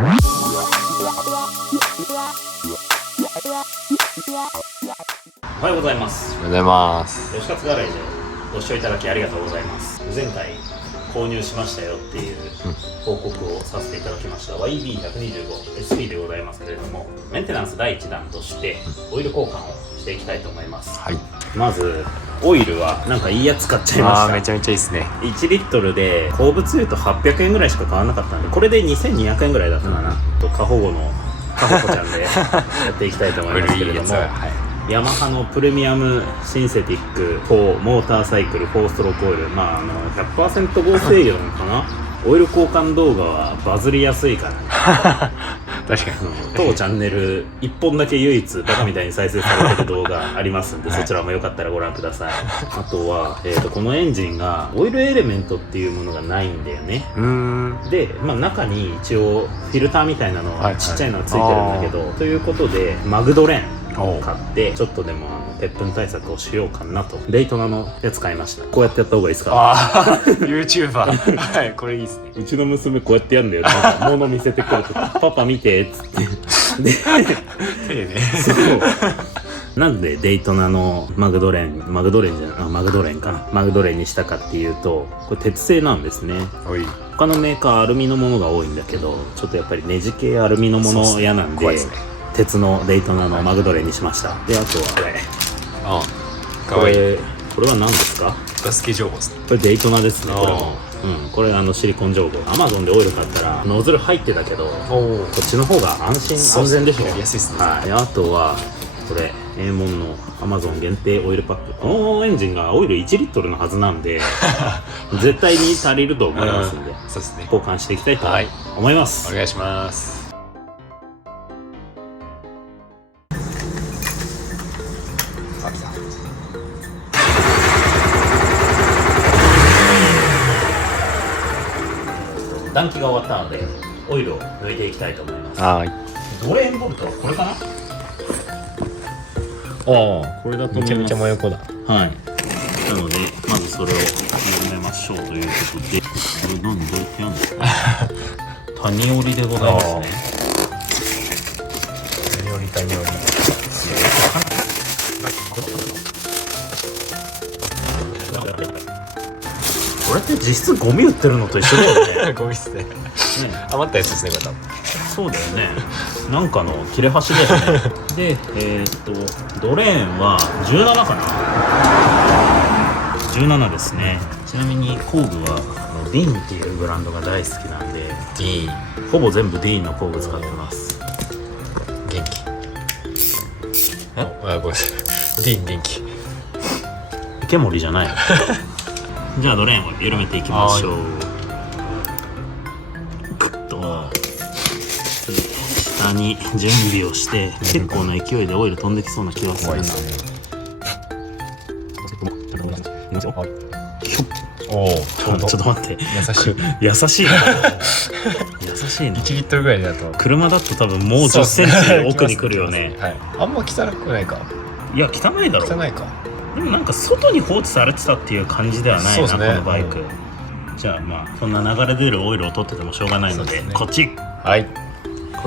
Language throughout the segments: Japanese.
おはようございます。おはようございます。吉勝ガレージをご視聴いただきありがとうございます。前回購入しましたよっていう報告をさせていただきました YB125SP でございますけれども、メンテナンス第1弾としてオイル交換をしていきたいと思います。はい。まずオイルはなんかいいやつ買っちゃいました。めちゃめちゃいいですね。1リットルで鉱物油と800円ぐらいしか買わなかったんで、これで2200円ぐらいだったかな、過保護のカホコちゃんでやっていきたいと思いますけれどもヤマハのプレミアムシンセティック4モーターサイクル4ストロークオイル、100% 合成油なのかなオイル交換動画はバズりやすいからね確かに、当チャンネル1本だけ唯一バカみたいに再生されてる動画ありますんで、そちらもよかったらご覧ください。あとは、このエンジンがオイルエレメントっていうものがないんだよね。で、中に一応フィルターみたいなのはちっちゃいのがついてるんだけど、ということでマグドレンを買ってちょっとでも鉄粉対策をしようかなと。デイトナのやつ買いました。こうやってやった方がいいですかYouTuber はい、これいいですね。うちの娘こうやってやるんだよ。物見せてくるとパパ見てっつってでそうなんでデイトナのマグドレンにしたかっていうと、これ鉄製なんですね。他のメーカーアルミのものが多いんだけど、ちょっとやっぱりネジ系アルミのもの嫌なんで、鉄のデイトナのマグドレンにしました。で、あとはこれ。かわいい。これは何ですか？ガスケ情報ですね。これデイトナですね。これもこれシリコン情報。Amazon でオイル買ったらノズル入ってたけど、こっちの方が安全でしょ。やりやすいですね。はい。あとはこれエーモンの Amazon 限定オイルパック。このエンジンがオイル1リットルのはずなんで絶対に足りると思いますんで、そうですね。交換していきたいと思います。お願いします。暖気が終わったのでオイルを抜いていきたいと思います。ドレーンボルトはこれかな？これだと思います。めちゃめちゃ真横だ。はい。なのでまずそれを緩めましょうということで、これどうやってやるんですか？谷折りでございますね。谷折り。これって実質ゴミ売ってるのと一緒だよね。ゴミっすね。余ったやつですね、また。そうだよね。なんかの切れ端だよね。で、ドレーンは17かな。17ですね。ちなみに工具はディーンっていうブランドが大好きなんで、ほぼ全部ディーンの工具使ってます。元気。ごめんなさい。ディーン元気。池森じゃない。じゃあドレーンを緩めていきましょう。グッと下に準備をして、結構な勢いでオイル飛んできそうな気がするな。ちょっと待って。優しいな。優しいな。1リットルぐらいだと車だと多分もう10センチ奥に来るよね。あんま汚くないか。いや汚いだろ。汚いか。でもなんか外に放置されてたっていう感じではないな、このバイク。じゃあそんな流れ出るオイルを取っててもしょうがないので、こっちこ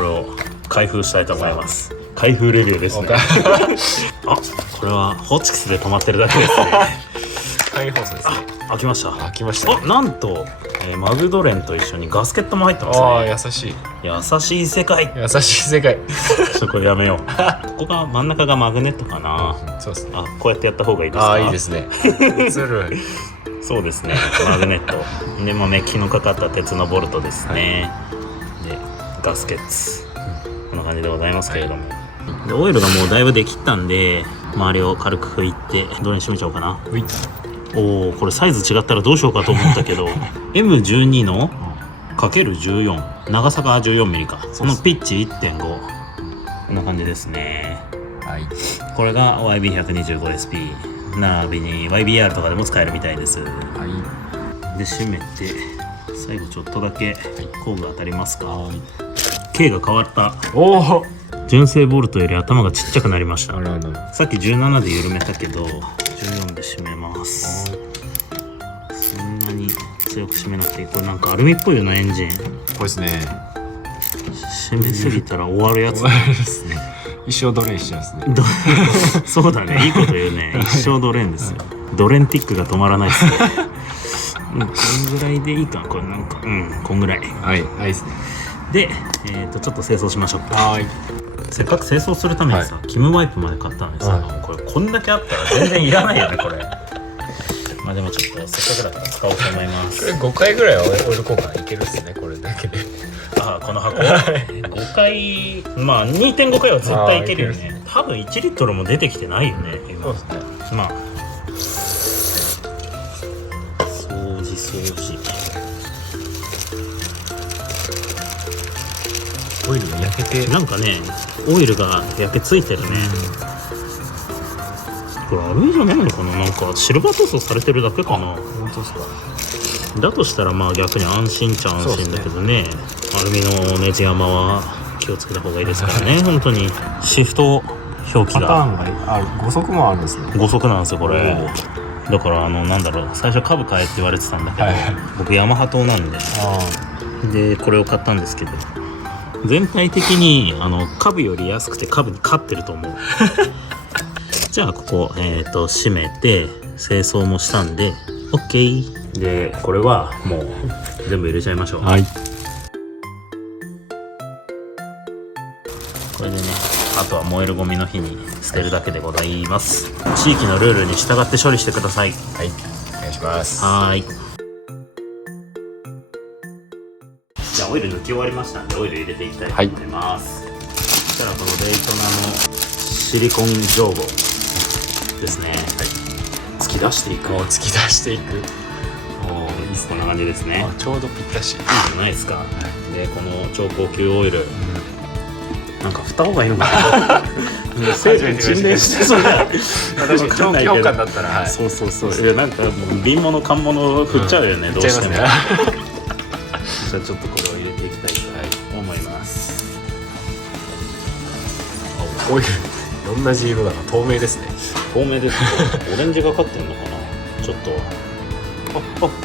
れを開封したいと思います。開封レビューですね。あ、これはホチキスで止まってるだけですね。開放送ですね。開きました。開きましたね。なんとマグドレンと一緒にガスケットも入ってますね。優しい。優しい世界。優しい世界。そこやめよう。ここが真ん中がマグネットかな。そうですね。こうやってやった方がいいですか？いいですね。映る。そうですね。マグネット。でメッキのかかった鉄のボルトですね。でガスケッツ。こんな感じでございますけれども。でオイルがもうだいぶできったんで、周りを軽く拭いてドレーン閉めちゃおうかな。これサイズ違ったらどうしようかと思ったけどM12 の ×14 長さが 14mm か。そのピッチ 1.5 こんな感じですね。これが YB125SP 並びに YBR とかでも使えるみたいです。で閉めて最後ちょっとだけ工具当たりますか。径が変わった。純正ボルトより頭がちっちゃくなりました。さっき17で緩めたけど14で締めます。そんなに強く締めなくていい。これなんかアルミっぽいようなエンジン。これですね。締めすぎたら終わるやつ終わるですね。一生ドレンしちゃうんですね。そうだね、いいこと言うね。一生ドレンですよ。ドレンティックが止まらないですね。こんぐらいでいいかな、これなんか、こんぐらい。はい、はいですね。で、ちょっと清掃しましょうか。はい。せっかく清掃するためにさ、キムワイプまで買ったのにさ、これこんだけあったら全然いらないよね、これ。まあでもちょっとせっかくだから使おうと思います。これ5回ぐらいはオイル交換いけるっすね、これだけで。ああ、この箱5回、まあ 2.5 回は絶対いけるよね。多分1リットルも出てきてないよね、今。そうですね。まあ掃除オイルが焼けて、なんかね、オイルが焼けついてるね。これあれじゃないのかな、なんかシルバー塗装されてるだけかな。本当ですか。だとしたらまあ逆に安心っちゃ安心だけどね。アルミのネジ山は気をつけた方がいいですからね。本当にシフト表記パターがンが5足もあるんですね。5足なんですよこれ。だからなんだろう、最初株買えって言われてたんだけど、僕ヤマハ党なんで、でこれを買ったんですけど、全体的に株より安くて株に勝ってると思う。じゃあここ閉めて清掃もしたんで OK で、これはもう全部入れちゃいましょう。はい。これでね、あとは燃えるゴミの日に捨てるだけでございます。地域のルールに従って処理してください。はい、お願いします。はーい。じゃあオイル抜き終わりましたんで、オイル入れていきたいと思います。そしたらこのデイトナのシリコン上部ですね、突き出していく。突き出していく。こんな感じですね。ちょうどぴったし。いいじゃないですか。でこの超高級オイル、なんか振った方がいいのかな。成分沈殿してそうだ。確かに長期保管だったら、そうそうそう。いやなんかもう瓶物缶物振っちゃうよね、どうしても。じゃあちょっとこれを入れていきたいと思います。オイル同じ色だな。透明ですね。透明ですけどオレンジがかってるのかな。ちょっと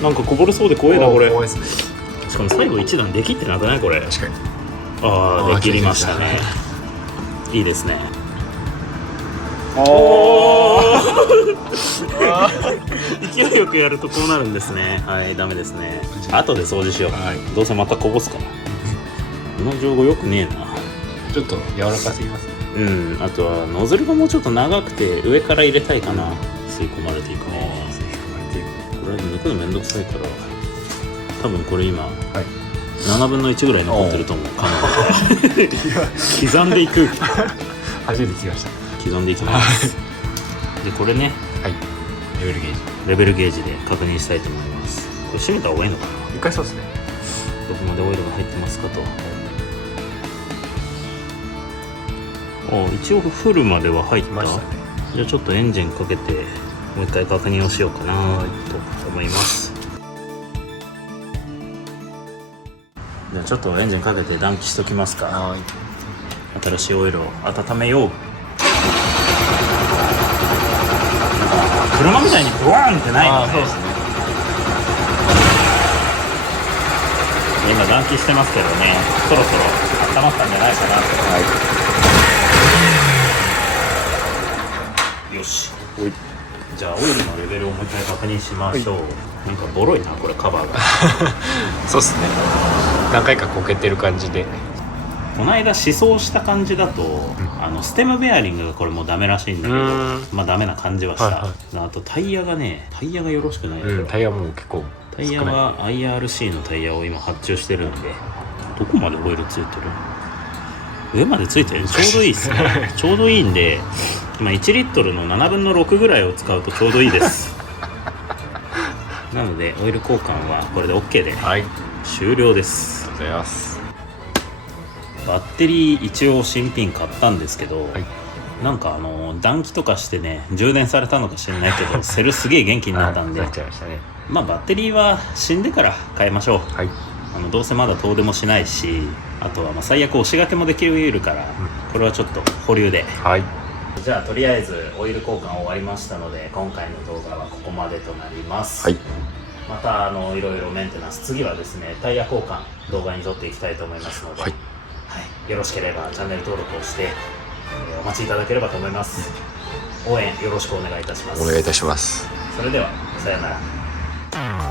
なんかこぼれそうで怖いなこれ。怖いですね。しかも最後一段できってなくないこれ。確かに。できましたね。いいですね。おー勢いよくやるとこうなるんですね。はい、ダメですね。後で掃除しよう。どうせまたこぼすから。この情報よくねえな。ちょっと柔らかすぎますね。あとはノズルがもうちょっと長くて上から入れたいかな。吸い込まれていくね。これ抜くのめんどくさいから、多分これ今、7分の1ぐらい残ってると思う。刻んでいく。初めて聞きました。刻んでいきます。でこれね、レベルゲージで確認したいと思います。これ閉めた方がいいのかな。一回そうですね。どこまでオイルが入ってますかと。一応フルまでは入った。じゃあちょっとエンジンかけてもう一回確認をしようかなと思います。じゃあちょっとエンジンかけて暖気しときますか。新しいオイルを温めよう。車みたいにブワーンってないのね。そうですね。今暖気してますけどね、そろそろ温まったんじゃないかなと。よし。じゃあオイルのレベルをもう一回確認しましょう。なんかボロいなこれカバーが。そうっすね。何回かこけてる感じで。この間試走した感じだと、ステムベアリングがこれもうダメらしいんだけど、まあダメな感じはした。あとタイヤがよろしくない。タイヤも結構。タイヤは IRC のタイヤを今発注してるんで、どこまでオイルついてる？上までついてる。ちょうどいいっすね。ちょうどいいんで、今1リットルの7分の6ぐらいを使うとちょうどいいです。なのでオイル交換はこれで OK で、終了です。ありがとうございます。バッテリー一応新品買ったんですけど、なんか暖気とかしてね、充電されたのか知らないけどセルすげえ元気になったんで、まあバッテリーは死んでから変えましょう。どうせまだ遠出もしないし、あとはまあ最悪押し掛けもできるから、これはちょっと保留で。じゃあとりあえずオイル交換終わりましたので、今回の動画はここまでとなります。またいろいろメンテナンス、次はですねタイヤ交換動画に撮っていきたいと思いますので、はい、よろしければチャンネル登録をして、お待ちいただければと思います。応援よろしくお願いいたします。お願いいたします。それではさようなら。